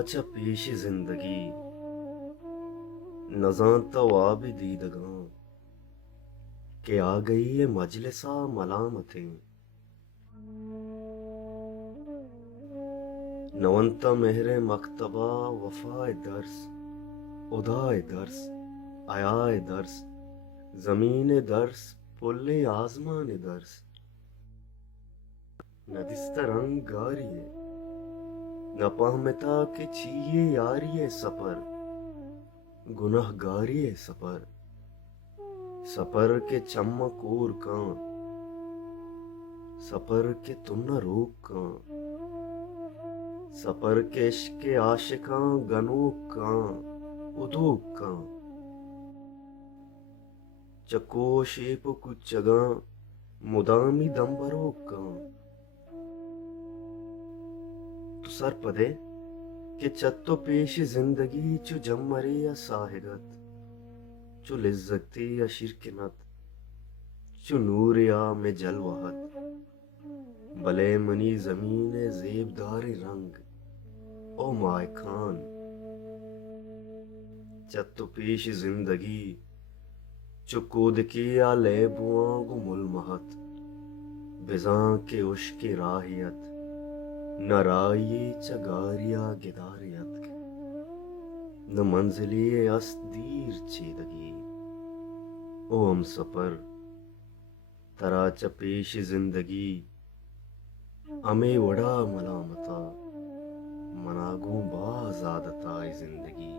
تراچا پیش زندگی نزاں تو آب دیدگاں کہ آ گئی ہے مجلسا ملامتیں نونتا مہر مکتبہ وفائے درس ادائے درس عیائے درس زمین درس پل آزمان درس نہ دست رنگ گاریے نہ پہمتا کہ چیئے یاریے سپر گناہ گاری سپر سپر کے چمک اور کان سپر کے تم نہ روک کان سپر کے عشق عاشقاں گنوک کان ادوک کان چکو شیپ کچھ جگاں مدامی دم بروک کان تو سر پدے کہ چتو پیش زندگی چو جمرے یا ساہگت چو لذتی یا شرکنت چو نور یا میں جلوہت بلے منی زمین زیب دار رنگ او مائے خان چتو پیش زندگی چو کودکی یا لے بواں گو ملمحت بزاں کے عشق راہیت نہ رائیے چگاریا گداریت نہ منزلی اس دیر چیدگی او ہم سفر تراچا پیش زندگی ہمیں وڑا ملامتا مناگوں باز عادت آئی زندگی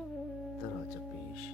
تراچا پیش